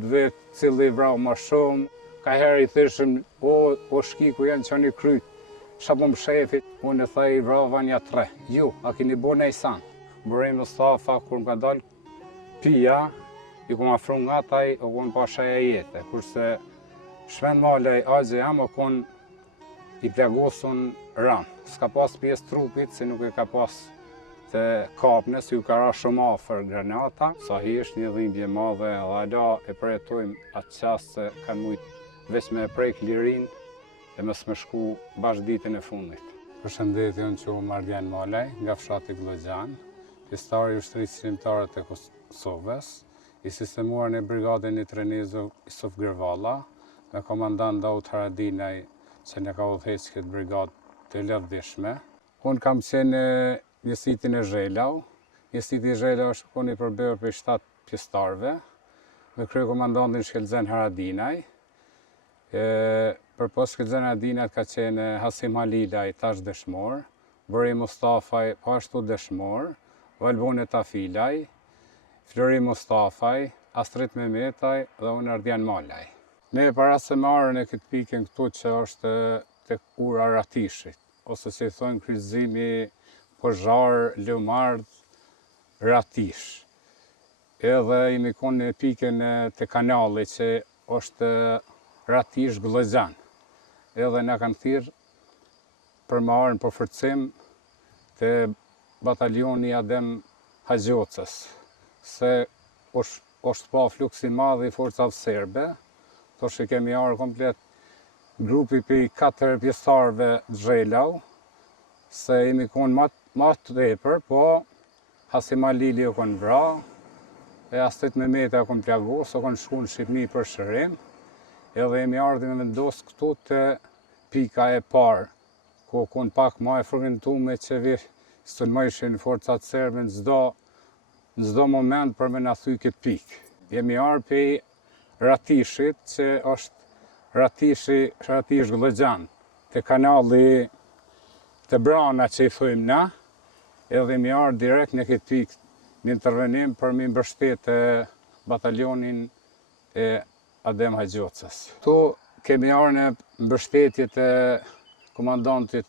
të vetë, cili vrau më shumë. Ka herë i thëshëm, o shkiku janë që një kryt, shapëm shefit, unë e thaj vrava një 3. Ju, a kini bo nej san. Burim Mustafa, kur më ka dalë pia, i ku ma fru nga taj, o ku në pashaja jetë, kurse Shvend Malaj, agje jam, o kun i plagosun ranë. S'ka pas pjesë trupit, se nuk e ka pas të kapnes, ju ka ra shumë afer granata. Sa hi është një dhimbje madhe, dhe ala e përjetojmë atë qasë se kanë mujtë veç me prejk lirin dhe mës me shku bashkë ditën e fundit. Përshëndetje, unë që Mardian Malaj, nga fshati Glogjan, pjesëtari i ushtrisë shqiptare të Kosovës, i sistemuar në brigadën e Trenezov Isuf Gërvalla, me komandant Daud Haradinaj, që ne ka udhëheq këtë brigadë të lëvdishme. Unë kam qenë njësitin e Zhelau. Njësiti i Zhelau është koni përbërë për 7 pjesëtarve, me krye komandantin Shkelzen Haradinaj. Përpos Shkelzen Haradinaj ka qenë Hasim Halilaj, tash dëshmor, Burim Mustafaj, pashtu dëshmor, Valbone Tafilaj, Flori Mustafaj, Astrit Mehmetaj dhe unë Ardian Malaj. Ne para se marrën e këtë pikën këtu që është të ura Ratishit, ose që i thonë kryqëzimi Pozhar, Lumardh, Ratish. Edhe imi konë në pikën të kanali që është Ratish Glogjan. Edhe na kanë thirrë për marrën për forcim të batalioni Adem Haxhocës, se është pa fluksi madh i forcave serbe. Thosh që kemi arë komplet grupi për 4 pjesëtarve Zhelau, se imi konë ma të tepër, po Hasim Halili o konë vra, e Astrit Mehmeta o konë plagos, o konë shku në Shqipni për shërim, edhe imi ardhë me vendosë këtu të pika e parë, ku konë pak ma e fragmentume që së në ishin forcat serbe në çdo moment për me na thy këtë pikë. Jemi arë për Ratishit, që është Ratish Glogjan, të kanali të brana që i thujmë na, edhe mi arë direkt në këtë pikë në intervenim për mi mbështetë batalionin e Adem Haxhocës. Tu kemi arë në mbështetje të komandantit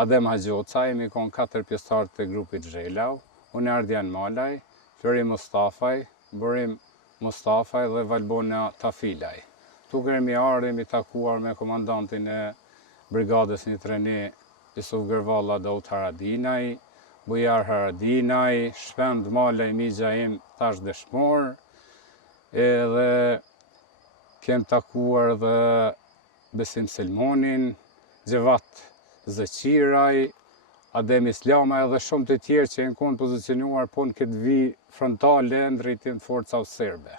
Adem Haxhoca, jemi konë 4 pjesëtarë të grupit Zhelau, unë Ardian Malaj, Flori Mustafaj, Burim Mustafaj dhe Valbona Tafilaj. Tu kemi ardhur jemi takuar me komandantin e brigadës një treni Isuf Gërvalla Daud Haradinaj, Bujar Haradinaj, Shvend Malaj Migjaim tash dëshmor, edhe kem takuar dhe Besim Selmonin, Gjevat Zëqiraj, Adem Islama edhe shumë të tjerë që janë konë pozicionuar po në këtë vi frontale në drejtim të forcave serbe.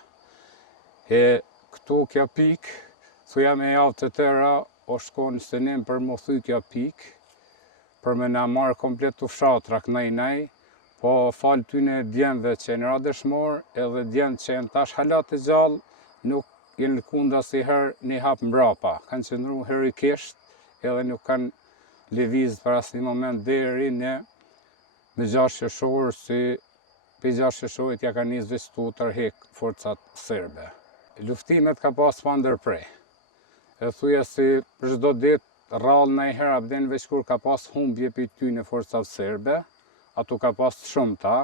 Këtu kja pikë, thuja me javë të tëra, është konë sënim për më thuj kja pikë, për me na marë komplet të fshatra kënajnaj, po falë tyne djemve që në radëshmor, edhe djemë që janë tash halat të gjallë, nuk jenë kunda si herë një hapë mbrapa. Kanë qëndru herikisht, edhe nuk kanë lëviz për asë një moment deri me 6 sheshorë, si për 6 sheshorit ja ka njës veçtu tërhek forcat serbe. Luftimet ka pas pa ndërprej. E thuja si për çdo ditë rrallë në i hera bden veç kur ka pas humbje për ty në forcat serbe, ato ka pas shumë ta,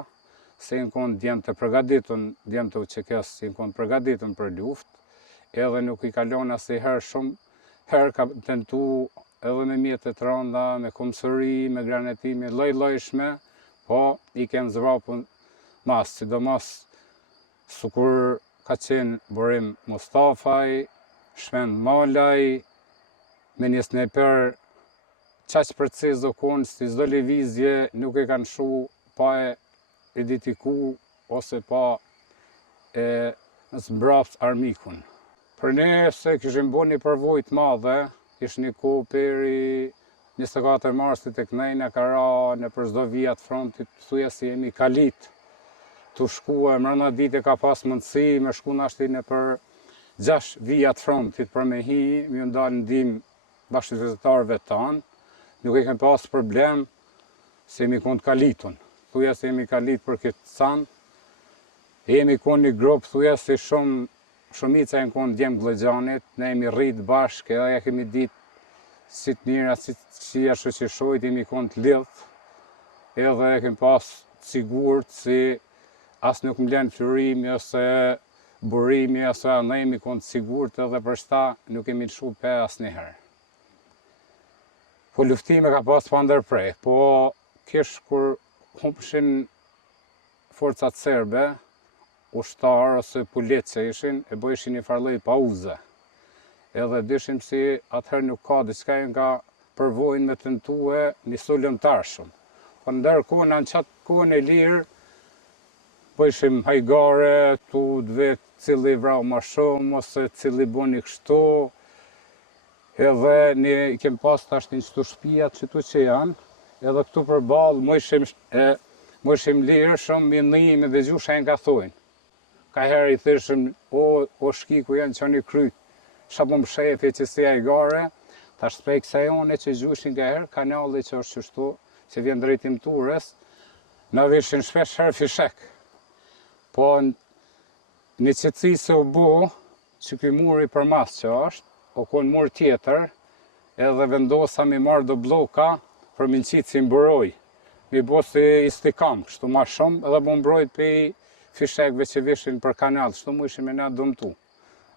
se në konë djemë të përgaditun, djemë të uqekes, në konë përgaditun për luft, edhe nuk i kalon asë i herë shumë, herë ka tentu edhe me mjetet randa, me komësëri, me granetimi, lojshme, po i kemë zvrapun mas, sidomos sukur ka qenë Burim Mustafaj, Shvend Malaj, me një snajper qaq precis do konë, si çdo lëvizje nuk e kanë shu pa e editiku ose pa e nësë mbrapsë armikun. Për ne se kishim bo një përvojt madhe, ish një kohë peri 24 marsit e kënejna ka ra në për çdo vijat frontit, thuja si jemi kalit të shkua, mërëna dite ka pas mundësi me shku nashti në për 6 vijat frontit për me hi, mi ndalë ndim bashkëqytetarëve tanë, nuk e kem pas problem se jemi konë kalitun. Thuja se jemi kalit për këtë sanë, jemi konë një grupë, thuja si shumë shumica e në konë djemë Glëgjanit, ne jemi rritë bashkë, edhe ja kemi ditë si të njëra, si që ja shoqëshojt, jemi konë të lidhë, edhe e kemi pas sigurt si as nuk më lenë florimi, ose burimi, ose ne jemi konë të sigurt, edhe për shta nuk kemi të shu pe as njëherë. Po luftime ka pas pa ndërprej, po kish kur humpshin forcat serbe, ushtar ose policia ishin, e bëjshin një farloj pauze. Edhe dishim si atëherë nuk ka diçka nga përvojnë me tentue një sulmtar shumë. Po ndërkohë në qatë kohën e lirë, bëjshim hajgare, tu vetë cili vrau ma shumë, ose cili boni kështu, edhe ne kem pas tash një qëtu shpijat qëtu që janë, edhe këtu përbalë mëshim lirë shumë, mi nëjime dhe gjusha e nga thojnë. Ka herë i thëshëm, o shki ku janë që një kryt, shabu më shefi që si hajgare, tash prej kësa jone që gjushin nga herë, kanali që është qështu, që vjen drejtim Turës, në vishin shpesh herë fishek. Po një qëtësi se u bu, që këj muri për mas që është, o konë mur tjetër, edhe vendosa mi marrë do bloka për mi qitë si mburoj. Mi bo si istikam, kështu ma shumë, edhe bu mbrojt për fishekve që vishin për kanal, kështu mu ishim e na dëmtu.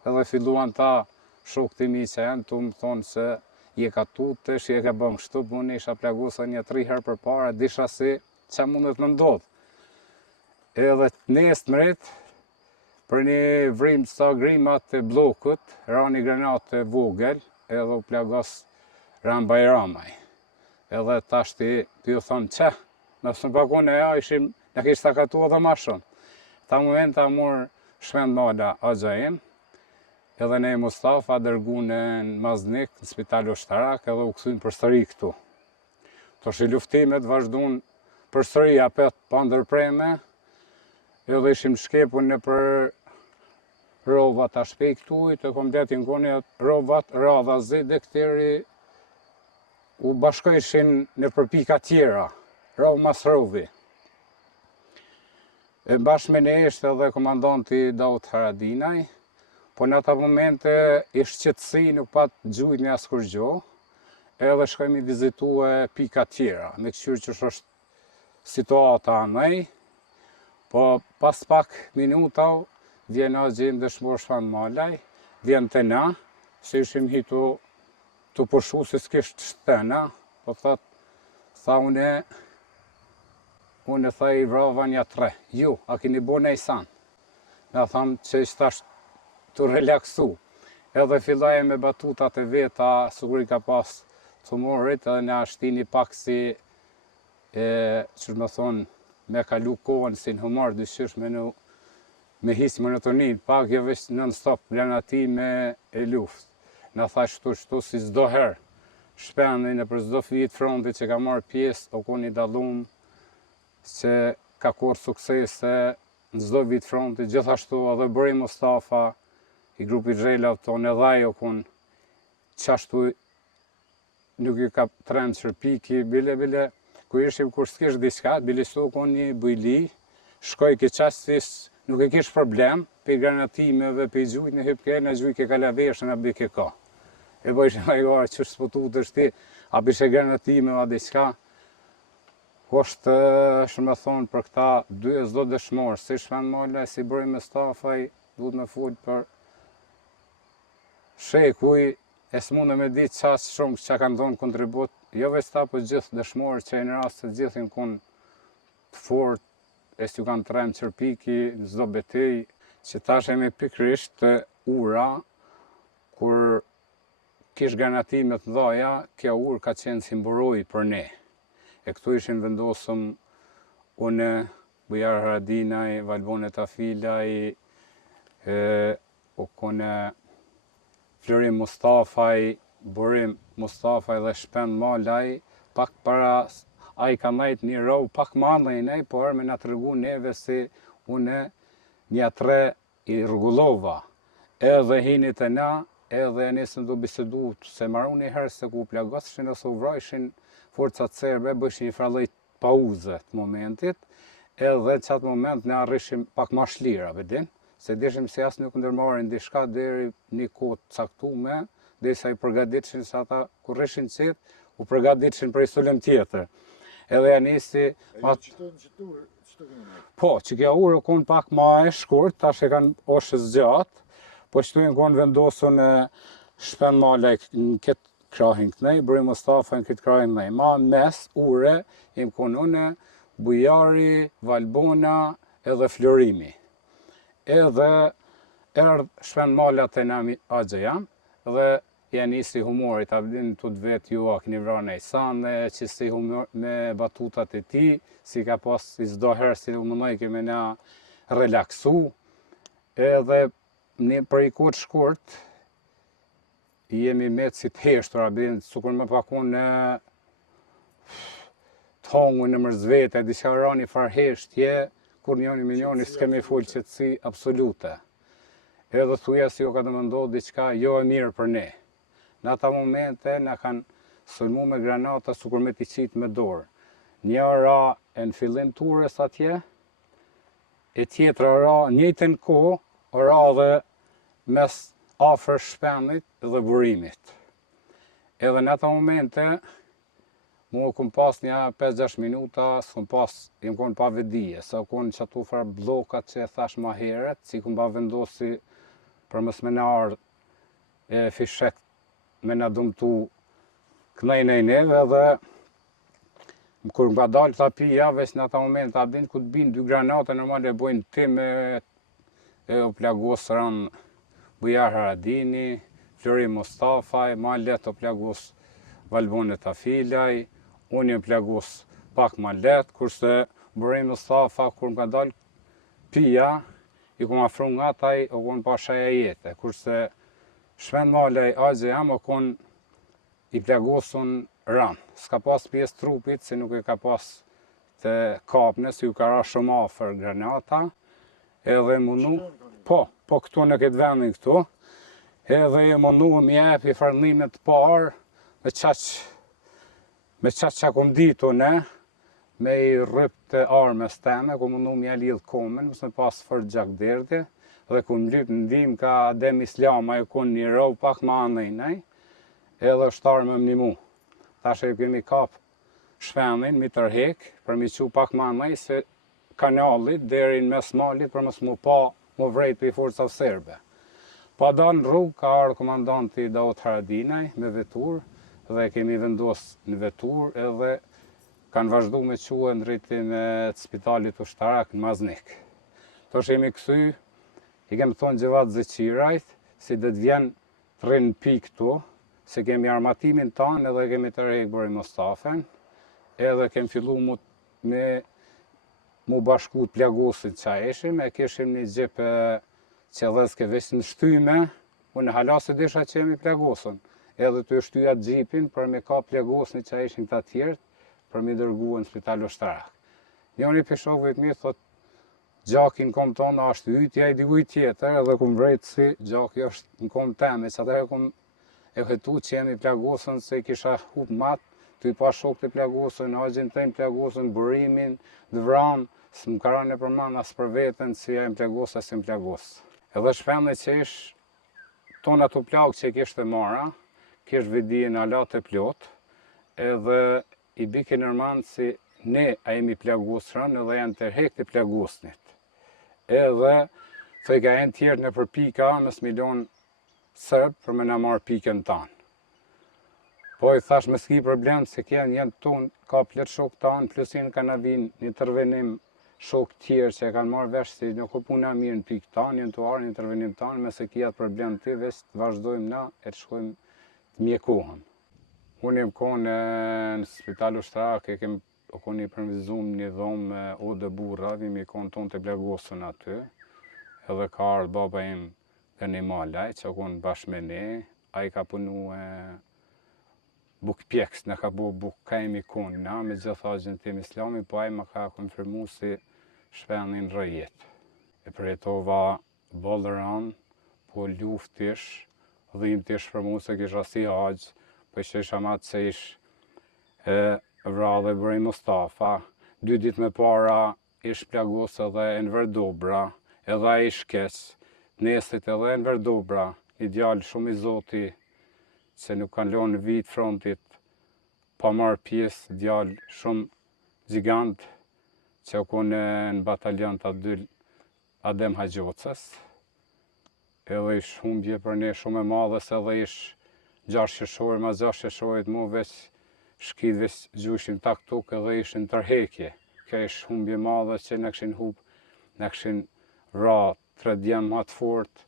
Edhe filluan ta shok të mi që janë, tu më thonë se je ka tutesh, je ka bëm kështu, bu isha plagusa një 3 herë për para, disha si që mundet më ndodhë. Edhe nesë mret, për një vrim të sa grimat të blokut, ra një granat të vogël, edhe u plagos ram bajramaj. Edhe tashti ju thonë që, nësë në pakun e ja ishim, në kishtë takatu edhe ma shumë. Ta moment ta mor shmend mala Agjaim, edhe ne Mustafa dërgu në Maznik, në spital ushtarak, edhe u kësujnë për sëri këtu. To shi luftimet vazhdun për sëri apet pa ndërpreme, edhe ishim shkepun në për rovat a shpej këtu, të kompletin kone rovat, radha zide këteri, u bashkojshin në përpika tjera, rov mas rovi. E bashkë me ne ishte edhe komandanti Daut Haradinaj, po në ata momente ishtë qëtësi, nuk pat gjujt një askur gjo, edhe shkojmë i vizitu e pika tjera, me këshyrë që është situata anej, po pas pak minutav, vjen a gjemë dëshmor Shpan Malaj, vjen të na, se ishim hitu të përshu se s'kisht shtena, po thot, tha unë tha i vrava një 3, ju, a kini bo në i san. Në thamë që ishtë ashtë të relaksu, edhe fillaj me batutat e veta, sukur i ka pas të morit, edhe në ashtini pak si, që më thonë, me kalu kohën si në humor, dyshysh me hisë monotonit, pak jo vesh non-stop, granatime e luft. Në tha shtu si zdo herë, shpenin e për zdo vit fronti që ka marrë pjesë, o ko një dalum që ka korë suksese në zdo vit fronti, gjithashtu edhe bëri Mustafa, i grupi Xhelav tonë edhe ajo kun qashtu nuk i ka trenë qërpiki, bile, ku ishim kur s'kish diçka, bile shtu kun një bujli, shkoj ke qashtis, nuk e kish problem, pe granatimeve, pe gjujt në hypke, në gjujt ke kalaveshën, a bëj ke ka. E bëjshë nga i garë që shpotu të shti, a bishe granatime, a diçka. Kështë shme thonë për këta 2 zdo dëshmorë, si Shpan Malaj, si bëri Mustafaj, duhet me full për shekuj, e s'mune me ditë qasë shumë që kanë dhonë kontribut, jo veç ta për gjithë dëshmorë që e në rast të gjithin kun të fort, e s'ju kanë tremë qërpiki, në zdo betej, që tash e me pikrisht të ura, kur kish granatimet dhaja, kja ur ka qenë si mburoj për ne. E këtu ishin vendosëm une, Bujar Haradinaj, Valbone Tafilaj, o kone Florim Mustafaj, Burim Mustafaj dhe Shpend Malaj, pak para, a i ka majt një rov pak mandaj nej, por me nga të rëgu neve si une një 3 i rëgullova. Edhe hinit e na, edhe nisën do bisedu se maru një herë se ku plagosëshin ose u vrajshin forcat serbe, bëshin një frallëjt pauze të momentit, edhe qatë moment ne arrishim pak ma shlira, vedin, se dishim se as nuk ndërmarrin diçka deri një kohë caktuar, derisa i përgatiteshin se ata kur rrishin qetë, u përgatiteshin për istolim tjetër. Edhe ja nisi... Po, që kja urë konë pak ma e shkurt, tash e kanë oshës gjatë, po qëtu e konë vendosën shpen malaj në këtë krahin kënej, Buri Mustafa në këtë krahin kënej. Ma mes ure, im konë une, Bujari, Valbona edhe Florimi. Edhe erdhë shpen malat e nami agje jam, dhe ja nisi humorit, a vdin të vetë ju a këni vrane i sane, që si humor me batutat e ti, si ka pas i zdo herë si u mënoj kemi na relaksu, edhe një për i kodë shkurt, jemi me si të heshtur, a vdin, sukur me pakun në të hongu në mërzvete, disha rani farheshtje, kur njoni me njoni s'kemi full qëtësi absolute. Edhe thuja si jo ka të mëndodhë diqka jo e mirë për ne. Në ata momente në kanë sulmu me granata sukur me t'i qitë me dorë. Një ra e në fillim turës atje, e tjetra ra njëjtën kohë, ra dhe mes afër shpenit dhe burimit. Edhe në ata momente, mu këm pas një 5-6 minuta, s'këm pas, jem konë pa vedije, sa konë që atu farë blokat që e thash ma heret, si këm pa vendosi për mës me në ardhë e fishek me në dëmtu kënejnë e neve dhe kur nga dalë të pija, veç në ata moment të abdin, ku të binë 2 granate, normal e bojnë tim e u plagos rënë Bujar Haradini, Flori Mustafa, ma let u plagos Valbone Tafilaj, unë e plagos pak ma let, kurse Buri Mustafa, kur nga dalë pija, i kom afru nga taj, u konë pashaja jetë, kurse shpen malaj agje jam, o konë i plagosun ranë. S'ka pas pjesë trupit, se nuk e ka pas të kapne, si ju ka ra shumë afer granata, edhe mundu, po këtu në këtë vendin këtu, edhe e mundu më jep i farnimet parë, me qaq që kom ditu ne, me i rryp të armes teme, ku mundu më lidh komen, mësë me pas fër gjak derdi, dhe ku më lyp në ndim ka Adem Islama, e ku një rov pak ma anëjnej, edhe shtarë me më një mu. Tash e kemi kap shpenin, mi tërhek, për mi qu pak ma anëj, se kanalit, deri në mes malit, për mësë mu pa, mu vrejt për i forcav serbe. Pa da në rrugë, ka ardhë komandanti Daut Haradinaj, me vetur, dhe kemi vendos në vetur, edhe kanë vazhdu me quë në rritin e spitalit ushtarak në Maznik. To shemi kësy, i kemë thonë Gjevat Zeqirajt, si dhe të vjen të rinë pi këtu, se kemi armatimin tanë edhe kemi të rejkë Buri Mustafen, edhe kemi fillu me mu bashku të plagosit që eshim, e kishim një gjepë që dhezke veç në shtyme, unë halasë disha që jemi plagosin, edhe të shtyja gjipin për me ka plagosin që eshim të tjertë, për me dërgu në spital ushtarak. Njëri për shokëve të mirë thot, gjakin kom tonë ashtë ytja i dikuj tjetër, edhe kum vrejtë si gjaki është në kom teme, që atëherë kum e hëtu që jemi plagosën se kisha hup matë, të i pa shokë të plagosën, agjën të i plagosën, burimin, dëvran, së më karane për manë asë për vetën, si jemi plagosë asë jemi plagosë. Edhe shpende që ish tonë ato plagë që kishtë e mara, kishtë vidije në alat e plot, edhe i bike nërmanë si ne a jemi plagosërën edhe janë tërhek të plagosnit. Edhe, thë i ka jenë tjerë në për pika, mës milion sërbë për me në marë pikën tanë. Po i thash me s'ki problem se kjenë jenë tonë, ka plet shok tanë, plus jenë ka në vinë një tërvenim shok tjerë që e kanë marë vesh si nuk o puna mirë në pikë tanë, jenë të arë një tërvenim tanë, me se kjetë problem të veç të vazhdojmë na e të shkojmë të mjekohën. Unë jem konë në spital ushtarak, e kem konë i përmvizum një dhomë me ode burra, vimi konë tonë të plagosën aty, edhe ka ardhë baba im dhe një malaj, që konë bashkë me ne, a i ka punu buk pjekës, në ka bu buk ka imi konë na, me gjitha agjën tim islami, po a i ma ka konfirmu si shpenin rëjet. E përjetova bolëran, po luftish, dhim tish për mu se kisha si agjë, po që isha matë se ish vra dhe Buri Mustafa, 2 ditë me para ish plagos edhe në Verdobra, edhe ai shkeq, nesit edhe Enver Dobra, një djalë shumë i zoti, që nuk kanë lënë vit frontit, pa marrë pjesë, djalë shumë gjigant, që u konë në batalion të Abdyl Adem Hajgjocës, edhe ish humbje për ne shumë e madhe, se edhe ish 6 qershor, mas 6 qershorit mu veç shkit veç gjyshin tak tuk edhe ishin tërhekje. Kjo ish humbje madhe që në këshin hub, në këshin ra 3 djemë ma të fort,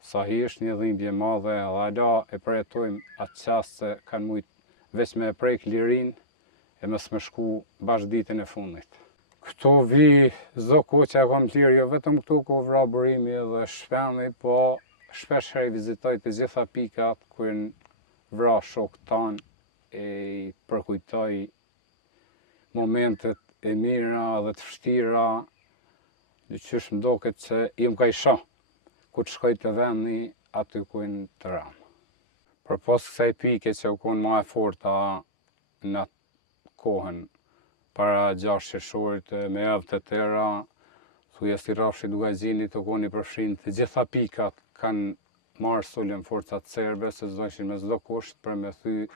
sa hi është një dhimbje madhe, dhe ala e përjetojmë atë qasë se kanë mujtë veç me prejk lirin e mës me shku bashkë ditën e fundit. Këto vi zdo ko që e kam lirë, jo vetëm këtu ko vra burimi dhe shpeni, po shpesh herë i vizitoj të gjitha pikat kërën vra shokë tanë e i përkujtoj momentet e mira dhe të vështira, në qysh më doket që i më ka isha, ku të shkoj të vendi aty kujnë të ramë. Për pos kësaj pike që u konë ma e forta në atë kohën, para 6 qershorit me javë të tëra, thuja si rafshi Dugajgjinit u konë i përfshin të gjitha pikat kanë marrë sulën forcat serbe, se zdojshin me zdo kusht për me thy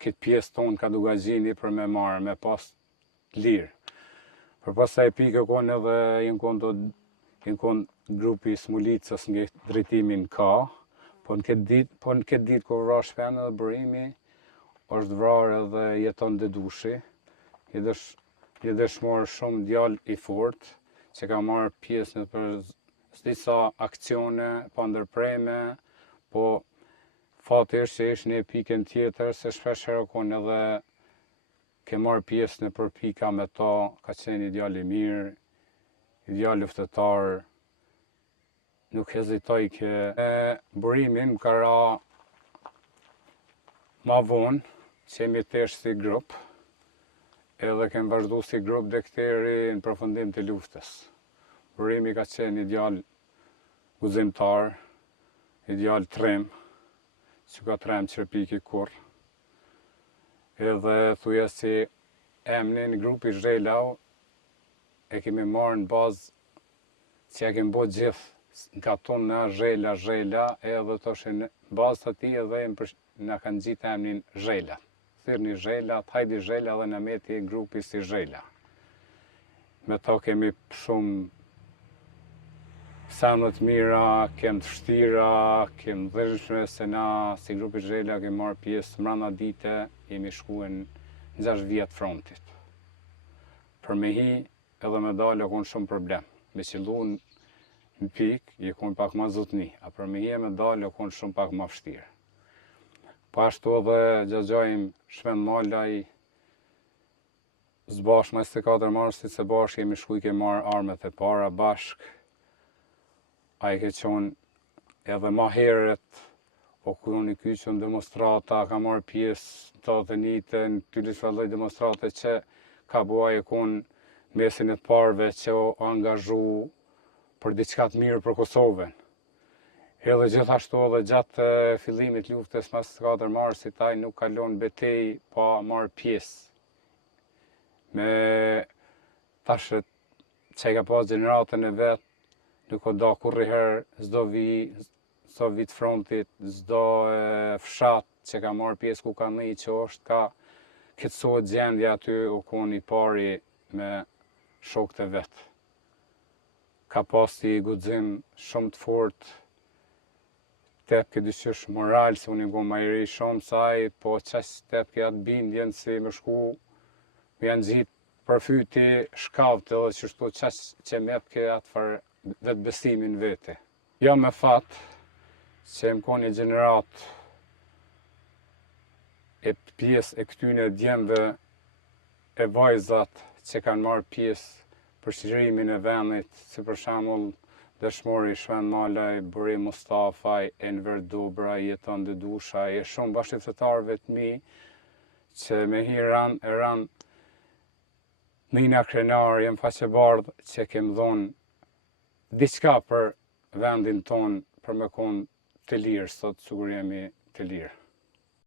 këtë pjesë tonë ka Dugajgjini për me marrë, me pas lirë. Për pas kësaj pike u konë edhe jenë konë grupi Smulicës nga drejtimin ka, po në këtë ditë kur vra shpenë edhe burimi, është vrarë edhe jeton Dedushi, një dëshmor shumë djalë i fort, që ka marrë pjesë në për disa akcione, pa ndërpreme, po fati është që ishë një pikën tjetër, se shpesh herë konë edhe ke marrë pjesë në për pika me ta, ka qenë i djalë i mirë, i djalë luftetar, nuk hezitoj ke. Burimin më ka ra ma vonë, që jemi tesh si grup, edhe kem vazhdu si grup dhe këteri në përfundim të luftës. Burimi ka qenë i djalë guzimtar, i djalë trem, që ka trem qërpiki kur. Edhe thuja si emnin grupi Zhelau e kemi marrë në bazë që ja kemi bo gjithë nga tonë në Zhela, edhe të është në bazë të ti edhe në kanë gjitë emnin Zhela. Thirni Zhela, hajdi Zhela dhe në meti grupi si Zhela. Me ta kemi shumë sanët mira, kem të vështira, kem dhëshme, se na si grupi Zhela kemi marrë pjesë mrana dite, jemi shkuen në 6 vjetë frontit. Për me hi edhe me dalë konë shumë problem. Me qëllu në pik, i konë pak ma zotni, a për me hi e me dalë konë shumë pak ma vështirë. Pa ashtu edhe gjagjajmë Shpend Malaj, zbash me 24 marsit se bashkë jemi shkuj ke marrë armet e para bashkë. A i ke qonë edhe ma heret, o kërën i kyqën demonstrata, ka marrë pjesë të të njitën, tyri shvalloj demonstrate që ka bua e konë mesin e të parve që o angazhu për diçka të mirë për Kosovën. Edhe gjithashtu edhe gjatë fillimit luftës mas 4 marsit, ai nuk kalon betej pa marrë pjesë. Me tashet që ka pas gjeneratën e vetë, nuk o da kurri herë, zdo vit frontit, zdo fshat që ka marrë pjesë ku ka një që është ka këtësot gjendja aty u konë i pari me shokët e vetë. Ka pas i guxim shumë të fort, tepke dyqysh moral, se unë i go ma i ri shumë saj, po qaq tepke atë bindjen si më shku, më janë gjitë përfyti shkavtë edhe që shtu qaq që mepke atë farë vetë besimin vete. Ja me fatë që më koni gjenerat e pjesë e këtyne djemve e vajzat që kanë marrë pjesë për shqirimin e vendit, si për shembull dëshmori Shpend Malaj, Burim Mustafaj, Enver Dobra, jeton Dedusha, e shumë bashkëfetarëve të mi që me hi e ran Nina Krenar, jem faqebardh që kem dhonë diçka për vendin tonë për me konë të lirë, sot sigur jemi të lirë.